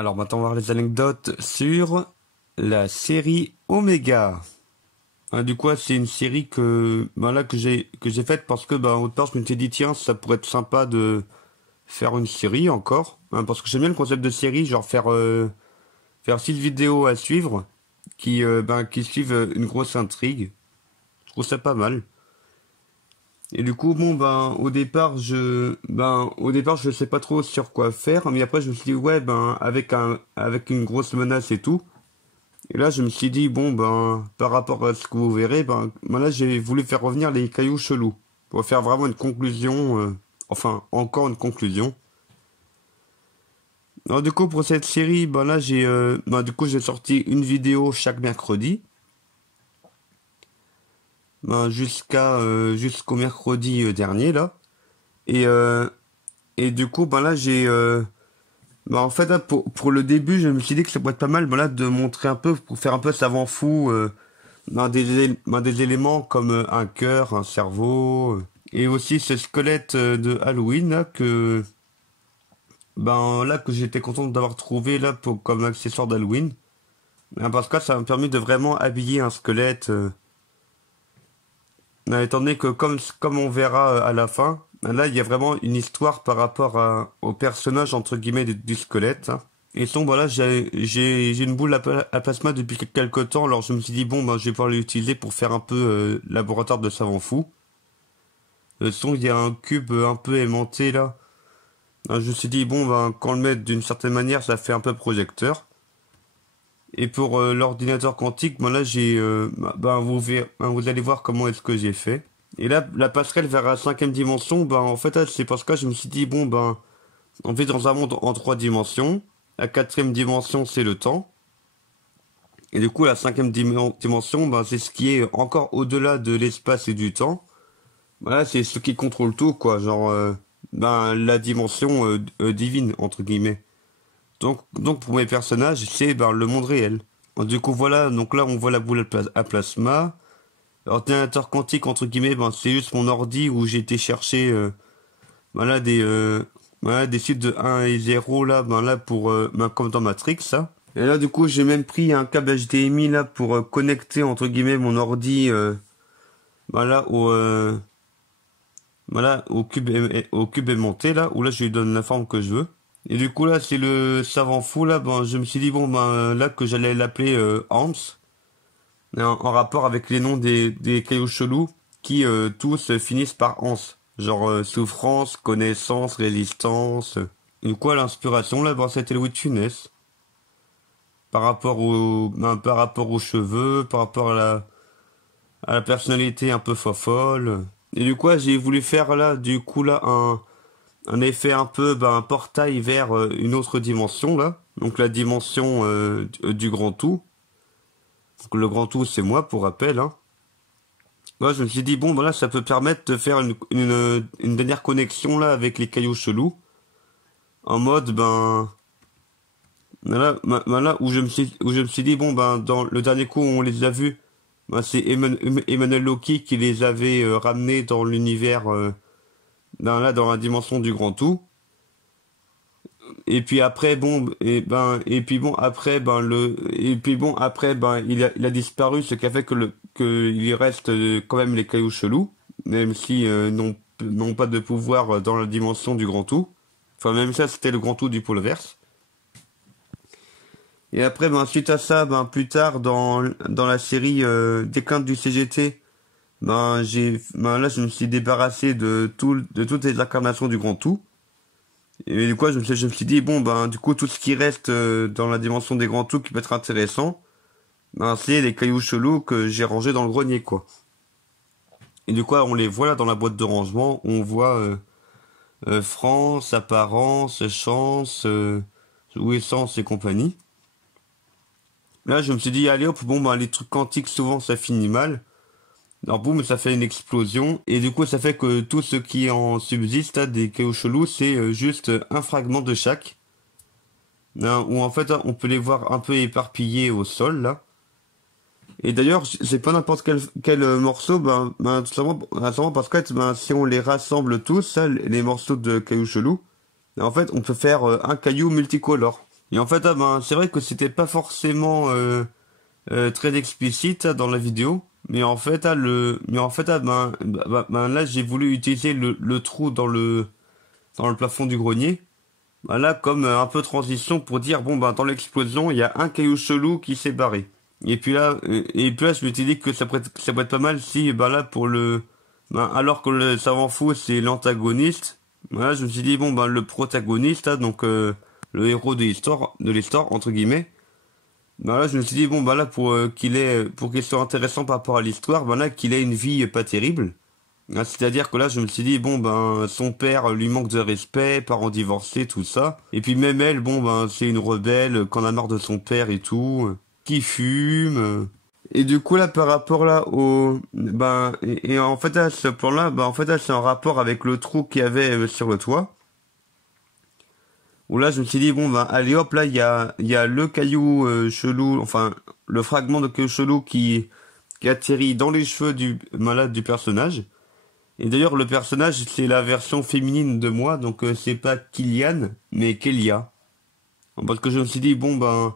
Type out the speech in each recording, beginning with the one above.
Alors maintenant on va voir les anecdotes sur la série Omega. Du coup c'est une série que j'ai faite parce que au départ je me suis dit tiens ça pourrait être sympa de faire une série encore. Parce que j'aime bien le concept de série, genre faire 6 vidéos à suivre qui suivent une grosse intrigue. Je trouve ça pas mal. Et du coup, au départ, je sais pas trop sur quoi faire, mais après, je me suis dit, ouais, avec une grosse menace et tout. Et là, je me suis dit, par rapport à ce que vous verrez, là, j'ai voulu faire revenir les cailloux chelous. Pour faire vraiment une conclusion, enfin, encore une conclusion. Alors, du coup, pour cette série, j'ai sorti une vidéo chaque mercredi. Jusqu'au mercredi dernier, là. Et, euh, Et du coup, là, en fait, là, pour le début, je me suis dit que ça pourrait être pas mal, là, de montrer un peu, pour faire un peu savant fou, des éléments comme un cœur, un cerveau, et aussi ce squelette de Halloween, là, que j'étais content d'avoir trouvé, là, comme accessoire d'Halloween. Parce que là, ça m'a permis de vraiment habiller un squelette, étant donné que comme on verra à la fin, là il y a vraiment une histoire par rapport au personnage entre guillemets du squelette, hein. Et son voilà, j'ai une boule à plasma depuis quelques temps, alors je me suis dit je vais pouvoir l'utiliser pour faire un peu laboratoire de savant fou. Il y a un cube un peu aimanté là. Je me suis dit quand on le met d'une certaine manière ça fait un peu projecteur. Et pour l'ordinateur quantique, là j'ai, vous allez voir comment est-ce que j'ai fait. Et là, la passerelle vers la cinquième dimension, en fait, là, c'est parce que je me suis dit on vit dans un monde en 3 dimensions. La quatrième dimension, c'est le temps. Et du coup, la cinquième dimension, c'est ce qui est encore au-delà de l'espace et du temps. Voilà, c'est ce qui contrôle tout, quoi. Genre, la dimension divine entre guillemets. Donc pour mes personnages, c'est le monde réel. Du coup voilà, donc là on voit la boule à plasma. Ordinateur quantique entre guillemets, c'est juste mon ordi où j'ai été chercher voilà des suites de 1 et 0 là, là pour comme dans Matrix ça. Et là du coup j'ai même pris un câble HDMI là pour connecter entre guillemets mon ordi voilà au cube aimanté là où là je lui donne la forme que je veux. Et du coup là c'est le savant fou là, je me suis dit là que j'allais l'appeler Hans, en rapport avec les noms des cailloux chelous qui tous finissent par Hans, genre souffrance, connaissance, résistance. Et du coup l'inspiration là c'était Louis de Funès par rapport aux cheveux, par rapport à la personnalité un peu fofolle. Et du coup j'ai voulu faire là un effet un peu un portail vers une autre dimension là, donc la dimension du grand tout. Donc le grand tout c'est moi pour rappel, hein. Moi je me suis dit là ça peut permettre de faire une dernière connexion là avec les cailloux chelous en mode là où je me suis dit dans le dernier coup où on les a vus, c'est Emmanuel Loki qui les avait ramenés dans l'univers dans la dimension du grand tout. Et puis après il a disparu, ce qui a fait que il reste quand même les cailloux chelous, même si n'ont pas de pouvoir dans la dimension du grand tout. Enfin même ça c'était le grand tout du pôle-verse. Et après suite à ça plus tard dans la série Déclin du CGT, là je me suis débarrassé de toutes les incarnations du grand tout. Et du coup, je me suis dit, du coup, tout ce qui reste dans la dimension des grands tout qui peut être intéressant, c'est les cailloux chelous que j'ai rangés dans le grenier, quoi. Et du coup, on les voit là dans la boîte de rangement, on voit France, Apparence, Chance, Jouissance et compagnie. Là, je me suis dit, allez hop, les trucs quantiques, souvent, ça finit mal. Alors ça fait une explosion, et du coup ça fait que tout ce qui en subsiste des cailloux chelous, c'est juste un fragment de chaque, où en fait on peut les voir un peu éparpillés au sol là. Et d'ailleurs c'est pas n'importe quel morceau, tout simplement parce que si on les rassemble tous, les morceaux de cailloux chelous, en fait on peut faire un caillou multicolore. Et en fait, ben, c'est vrai que c'était pas forcément très explicite dans la vidéo, mais en fait, là, j'ai voulu utiliser le trou dans le plafond du grenier. Ben là, comme un peu transition pour dire, bon, ben, dans l'explosion, il y a un caillou chelou qui s'est barré. Et puis là, je me suis dit que ça pourrait être pas mal si, ben là, alors que le savant fou, c'est l'antagoniste, voilà, je me suis dit, bon, ben, le protagoniste, là, donc, le héros de l'histoire, entre guillemets, ben là, je me suis dit, bon, ben là, pour qu'il soit intéressant par rapport à l'histoire, ben là, qu'il ait une vie pas terrible. Ah, c'est-à-dire que là, je me suis dit, bon, ben, son père lui manque de respect, parents divorcés, tout ça. Et puis même elle, bon, ben, c'est une rebelle, qu'on a marre de son père et tout, qui fume. Et du coup, là, par rapport là et en fait, à ce plan-là, ben, en fait, là, c'est en rapport avec le trou qu'il y avait sur le toit. Où là, je me suis dit, bon, ben, allez hop, là, il y a le caillou chelou, enfin, le fragment de caillou chelou qui atterrit dans les cheveux du malade du personnage. Et d'ailleurs, le personnage, c'est la version féminine de moi, donc c'est pas Kylian, mais Kelia. Parce que je me suis dit, bon, ben,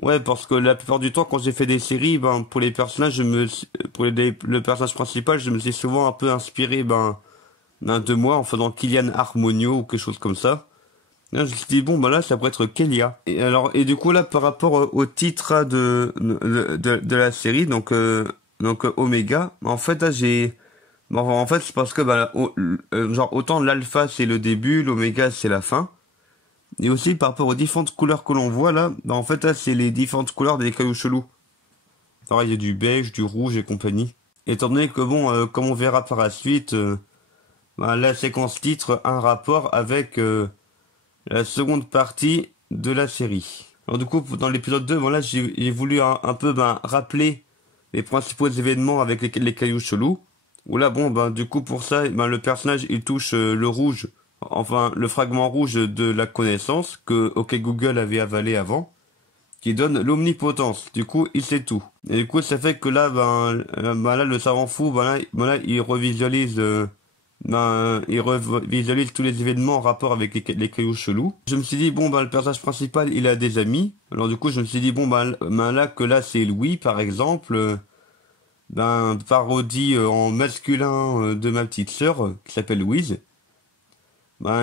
ouais, parce que la plupart du temps, quand j'ai fait des séries, ben, pour les personnages, le personnage principal, je me suis souvent un peu inspiré, de moi, en faisant Kylian Harmonio ou quelque chose comme ça. Là, je me suis dit, bon, ben là, ça pourrait être Kelia. Et du coup, là, par rapport au titre de la série, donc Omega, en fait, là, bon, en fait, c'est parce que genre autant l'alpha c'est le début, l'oméga c'est la fin. Et aussi par rapport aux différentes couleurs que l'on voit là, en fait là c'est les différentes couleurs des cailloux chelous. Alors il y a du beige, du rouge et compagnie. Étant donné que bon, comme on verra par la suite, la séquence titre a un rapport avec la seconde partie de la série. Alors du coup, dans l'épisode 2, voilà, j'ai voulu un peu rappeler les principaux événements avec les cailloux chelous. Où là, bon, du coup, pour ça, le personnage, il touche le rouge, enfin, le fragment rouge de la connaissance que OK Google avait avalé avant, qui donne l'omnipotence. Du coup, il sait tout. Et du coup, ça fait que là, là, le savant fou, là, il revisualise tous les événements en rapport avec les cailloux chelous. Je me suis dit, bon, le personnage principal, il a des amis. Alors, du coup, je me suis dit, bon, là, que là, c'est Louis, par exemple, parodie en masculin de ma petite sœur qui s'appelle Louise.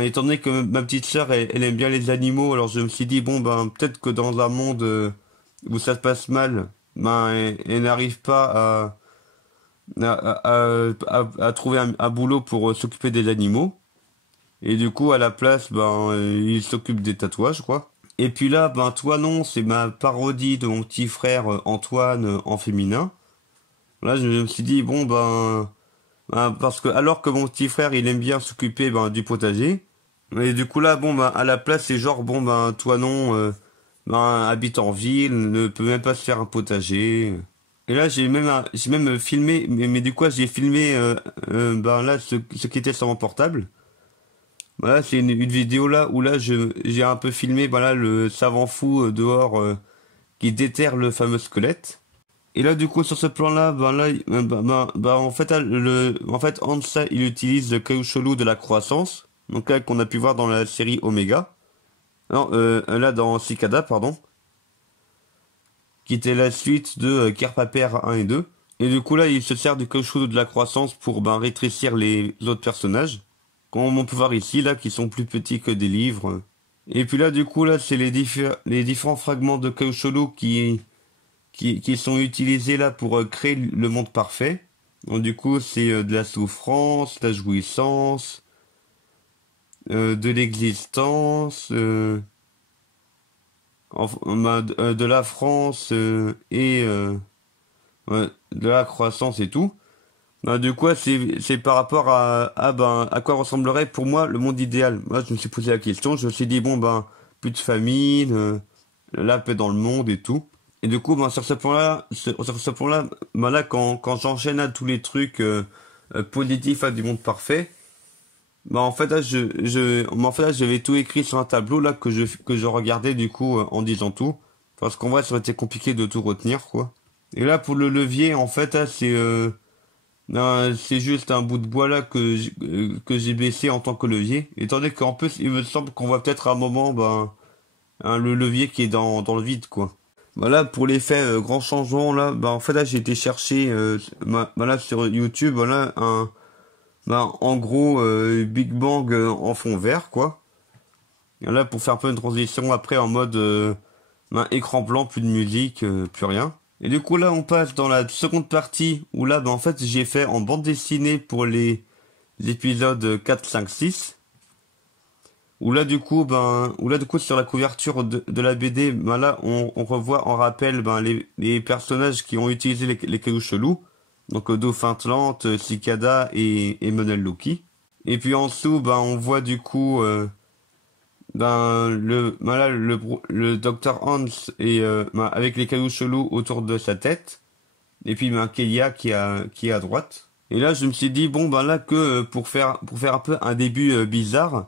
Étant donné que ma petite sœur elle aime bien les animaux, alors je me suis dit bon peut-être que dans un monde où ça se passe mal, elle n'arrive pas à trouver un boulot pour s'occuper des animaux. Et du coup à la place il s'occupe des tatouages quoi. Et puis là toi non c'est ma parodie de mon petit frère Antoine en féminin. Là je me suis dit bon parce que alors que mon petit frère il aime bien s'occuper du potager, et du coup là à la place c'est genre toi non habite en ville, ne peut même pas se faire un potager. Et là j'ai même filmé mais du coup j'ai filmé là ce qui était sur mon portable. Voilà, c'est une vidéo là où là j'ai un peu filmé le savant fou dehors qui déterre le fameux squelette. Et là, du coup, sur ce plan-là, en fait, en fait, Hansa, il utilise le caillou chelou de la croissance. Donc là, qu'on a pu voir dans la série Omega. Non, là, dans Cicada, pardon. Qui était la suite de Kerpaper 1 et 2. Et du coup, là, il se sert du caillou chelou de la croissance pour, rétrécir les autres personnages. Comme on peut voir ici, là, qui sont plus petits que des livres. Et puis là, du coup, là, c'est les différents fragments de caillou chelou qui sont utilisés là pour créer le monde parfait. Donc, du coup, c'est de la souffrance, de la jouissance, de l'existence, de la France et ouais, de la croissance et tout. Du coup, c'est par rapport à quoi ressemblerait pour moi le monde idéal. Moi, je me suis posé la question, je me suis dit plus de famine, la paix dans le monde et tout. Et du coup, sur ce point-là, là, quand j'enchaîne à tous les trucs positifs du monde parfait, en fait, là, en fait, là, j'avais tout écrit sur un tableau là que je regardais du coup en disant tout, parce qu'en vrai, ça aurait été compliqué de tout retenir, quoi. Et là, pour le levier, en fait, là, c'est juste un bout de bois là que j'ai baissé en tant que levier. Étant donné qu'en plus, il me semble qu'on va peut-être à un moment, hein, le levier qui est dans le vide, quoi. Voilà, pour l'effet grand changement, là, bah, en fait, là, j'ai été chercher, là, sur YouTube, voilà, bah, en gros, Big Bang en fond vert, quoi. Et là, pour faire un peu une transition après en mode bah, écran blanc, plus de musique, plus rien. Et du coup, là, on passe dans la seconde partie, où là, bah, en fait, j'ai fait en bande dessinée pour les épisodes 4, 5, 6. Où là, du coup, sur la couverture de la BD, ben là, on revoit en rappel ben, les personnages qui ont utilisé les cailloux chelous. Donc, Dauphin Tlante, Cicada et Monel Loki. Et puis en dessous, ben, on voit du coup ben là, le docteur Hans et, ben, avec les cailloux chelous autour de sa tête. Et puis ben, Keia qui est à droite. Et là, je me suis dit, bon, ben là, que pour faire un peu un début bizarre,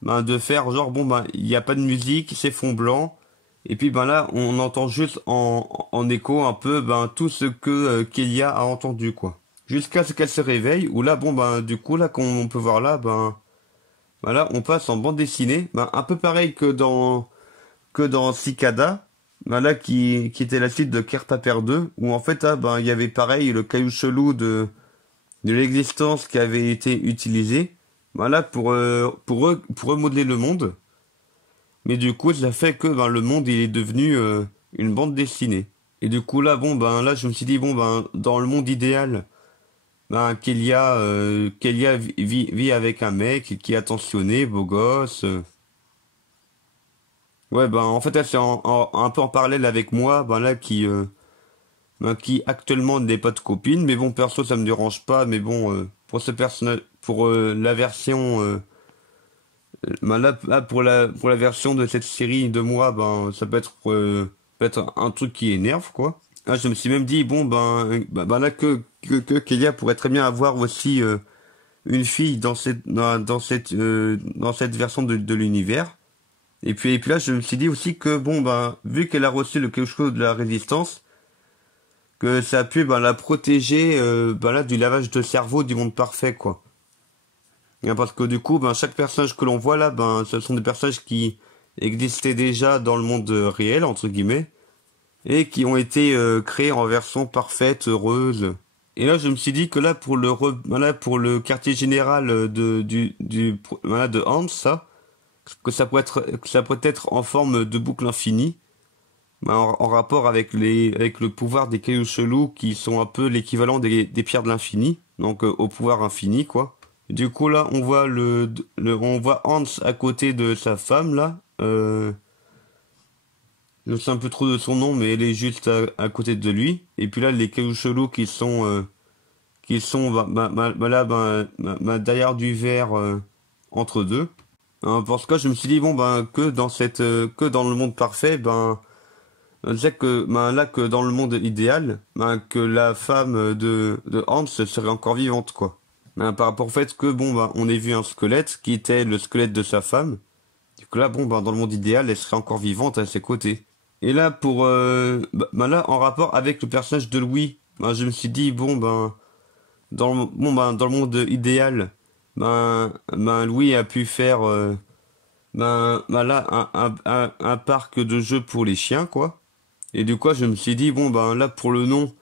ben, de faire genre bon ben il n'y a pas de musique, c'est fond blanc et puis ben là on entend juste en écho un peu ben tout ce que Keia a entendu quoi. Jusqu'à ce qu'elle se réveille où là bon ben du coup là qu'on peut voir là ben là on passe en bande dessinée ben un peu pareil que dans Cicada ben là qui était la suite de Care Paper 2 où en fait là, ben il y avait pareil le caillou chelou de l'existence qui avait été utilisé voilà pour remodeler le monde. Mais du coup, ça fait que ben, le monde il est devenu une bande dessinée. Et du coup là, bon ben là, je me suis dit bon ben dans le monde idéal, ben Kélia vit avec un mec qui est attentionné, beau gosse. Ouais ben en fait elle c'est un peu en parallèle avec moi, ben là qui actuellement n'est pas de copine, mais bon perso ça me dérange pas, mais bon pour ce personnage, pour la version ben là, pour la version de cette série de moi, ben ça peut être un truc qui énerve quoi. Ah, je me suis même dit bon ben là que Kelia pourrait très bien avoir aussi une fille dans cette version de l'univers. Et puis là je me suis dit aussi que bon ben vu qu'elle a reçu le quelque chose de la résistance, que ça a pu ben la protéger ben là du lavage de cerveau du monde parfait quoi. Bien, parce que du coup, ben, chaque personnage que l'on voit là, ben, ce sont des personnages qui existaient déjà dans le monde réel, entre guillemets, et qui ont été créés en version parfaite, heureuse. Et là, je me suis dit que là, voilà, pour le quartier général voilà, de Hans, ça, que ça pourrait être en forme de boucle infinie, ben, en rapport avec le pouvoir des cailloux chelous qui sont un peu l'équivalent des pierres de l'infini, donc au pouvoir infini, quoi. Du coup là, on voit Hans à côté de sa femme là. Je sais un peu trop de son nom, mais elle est juste à côté de lui. Et puis là, les cailloux chelous qui sont là, derrière du verre entre deux. Parce que je me suis dit bon que dans le monde parfait, c'est que là que dans le monde idéal, que la femme de Hans serait encore vivante quoi. Par rapport au fait que bon on ait vu un squelette qui était le squelette de sa femme. Du coup là bon dans le monde idéal elle serait encore vivante à ses côtés. Et là pour là en rapport avec le personnage de Louis, je me suis dit dans le monde idéal, Louis a pu faire là un parc de jeux pour les chiens quoi. Et du coup, je me suis dit, bon, là, pour le nom,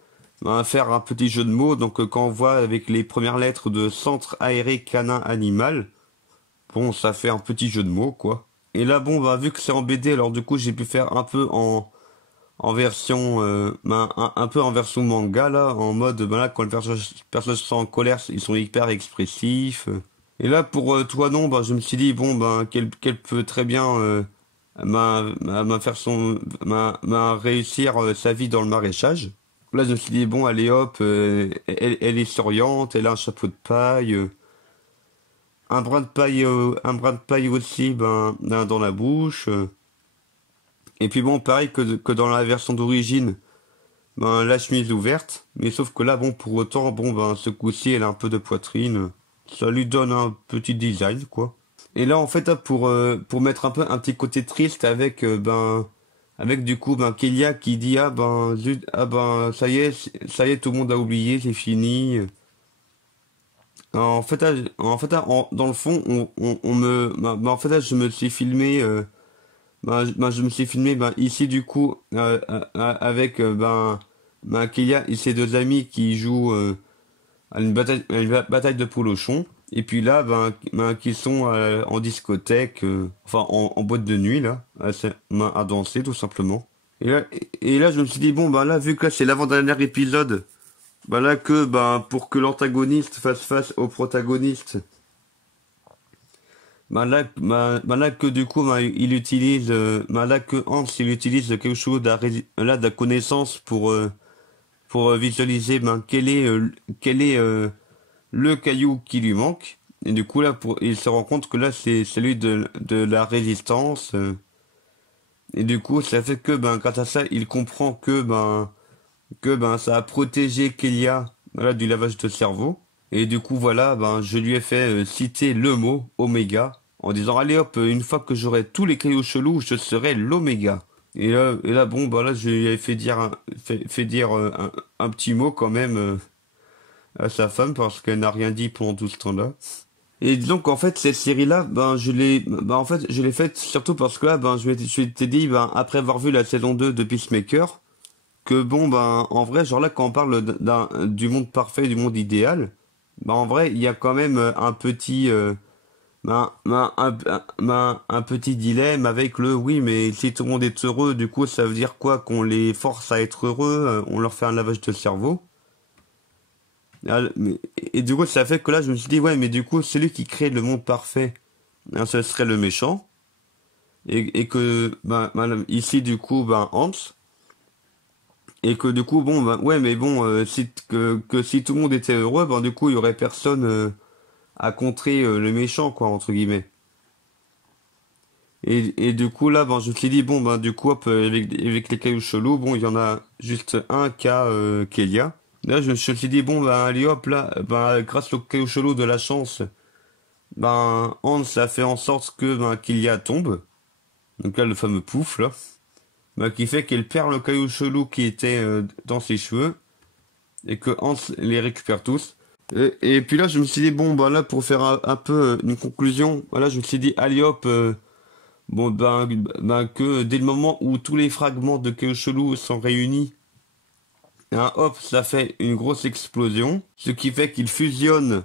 faire un petit jeu de mots. Donc, quand on voit avec les premières lettres de centre aéré canin animal, bon, ça fait un petit jeu de mots, quoi. Et là, bon, vu que c'est en BD, alors du coup, j'ai pu faire un peu en version, un peu en version manga, là, en mode, là, quand les personnages sont en colère, ils sont hyper expressifs. Et là, pour toi, non, je me suis dit, bon, qu'elle peut très bien faire réussir sa vie dans le maraîchage. Là, je me suis dit, bon, allez hop, elle est souriante, elle a un chapeau de paille, un brin de paille aussi, dans la bouche. Et puis bon, pareil que dans la version d'origine, la chemise ouverte. Mais sauf que là, bon, pour autant, ce coup-ci, elle a un peu de poitrine. Ça lui donne un petit design, quoi. Et là, en fait, pour mettre un peu un petit côté triste avec du coup, Kélia qui dit, zut, ça y est, tout le monde a oublié, c'est fini. Dans le fond, en fait, là, je me suis filmé, Je me suis filmé ici du coup avec Kélia et ses deux amis qui jouent à une bataille de polochon. Et puis là, qui sont en discothèque, en boîte de nuit là, à danser tout simplement. Et là, je me suis dit bon, là, vu que là c'est l'avant-dernier épisode, là que pour que l'antagoniste fasse face au protagoniste, là que du coup il utilise, là que Hans il utilise quelque chose de la connaissance pour visualiser quel est le caillou qui lui manque. Et du coup là il se rend compte que là c'est celui de la résistance. Et du coup ça fait que grâce à ça il comprend que ça a protégé Kelia voilà, du lavage de cerveau. Et du coup voilà je lui ai fait citer le mot Oméga en disant allez hop une fois que j'aurai tous les cailloux chelous je serai l'Oméga. Et là bon là je lui ai fait dire fait dire un petit mot quand même à sa femme parce qu'elle n'a rien dit pendant tout ce temps-là. Et disons qu'en fait cette série-là, je l'ai faite surtout parce que là, je m'étais dit, après avoir vu la saison 2 de Peacemaker, que bon, en vrai, genre là, quand on parle du monde parfait, du monde idéal, en vrai, il y a quand même un petit, un petit dilemme avec le oui, mais si tout le monde est heureux, du coup, ça veut dire quoi? Qu'on les force à être heureux, on leur fait un lavage de cerveau. Et du coup, ça fait que là, je me suis dit, ouais, mais du coup, celui qui crée le monde parfait, ce serait le méchant. Et que, ici, du coup, Hans. Et que du coup, bon, ouais, mais bon, que si tout le monde était heureux, du coup, il y aurait personne à contrer le méchant, quoi, entre guillemets. Et du coup, là, je me suis dit, bon, du coup, hop, avec les cailloux chelous, bon, il y en a juste un qu'a Kelia. Là, je me suis dit, bon, allez hop, là, grâce au caillou chelou de la chance, Hans a fait en sorte que, Kelia tombe. Donc là, le fameux pouf, là. Qui fait qu'elle perd le caillou chelou qui était dans ses cheveux. Et que Hans les récupère tous. Et puis là, je me suis dit, bon, là, pour faire un peu une conclusion, voilà, je me suis dit, allez hop, que dès le moment où tous les fragments de caillou chelou sont réunis, hop, ça fait une grosse explosion. Ce qui fait qu'ils fusionnent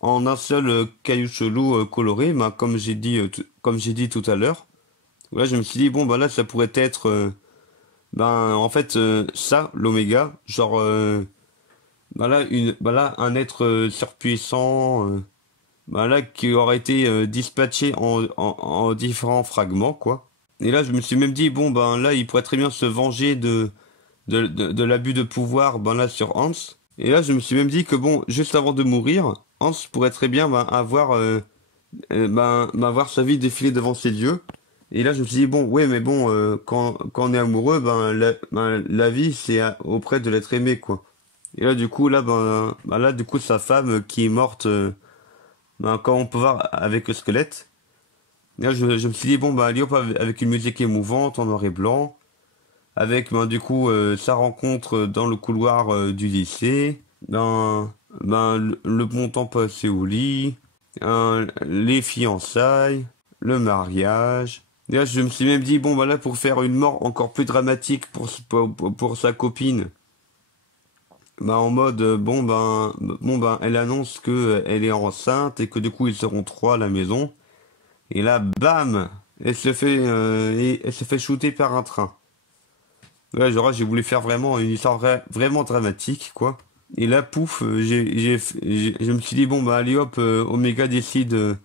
en un seul caillou chelou coloré, comme j'ai dit tout à l'heure. Là, je me suis dit, bon, là, ça pourrait être, en fait, ça, l'oméga, genre, là, un être surpuissant, là, qui aurait été dispatché en différents fragments, quoi. Et là, je me suis même dit, bon, là, il pourrait très bien se venger de l'abus de pouvoir, là, sur Hans. Et là, je me suis même dit que, bon, juste avant de mourir, Hans pourrait très bien, avoir, voir sa vie défiler devant ses yeux. Et là, je me suis dit, bon, ouais, mais bon, quand on est amoureux, la vie, c'est auprès de l'être aimé, quoi. Et là, du coup, là, du coup, sa femme qui est morte, quand on peut voir avec le squelette. Et là, je me suis dit, bon, allez, hop, avec une musique émouvante, en noir et blanc, avec, du coup, sa rencontre dans le couloir du lycée, le bon temps passé au lit, les fiançailles, le mariage. Et là, je me suis même dit, bon, là, pour faire une mort encore plus dramatique pour sa copine, en mode, elle annonce que elle est enceinte et que du coup, ils seront trois à la maison. Et là, bam, elle se fait shooter par un train. Ouais, genre, j'ai voulu faire vraiment une histoire vraiment dramatique, quoi. Et là, pouf, je me suis dit, bon, allez hop, Omega décide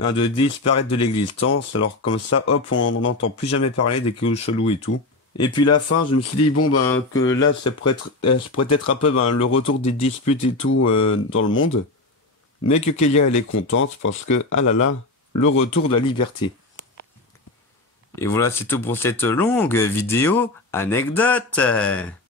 de disparaître de l'existence. Alors, comme ça, hop, on n'entend plus jamais parler des cailloux chelous et tout. Et puis la fin, je me suis dit, bon, que là, ça pourrait être un peu le retour des disputes et tout dans le monde. Mais que Keia, elle est contente parce que, ah là là, le retour de la liberté. Et voilà, c'est tout pour cette longue vidéo anecdote.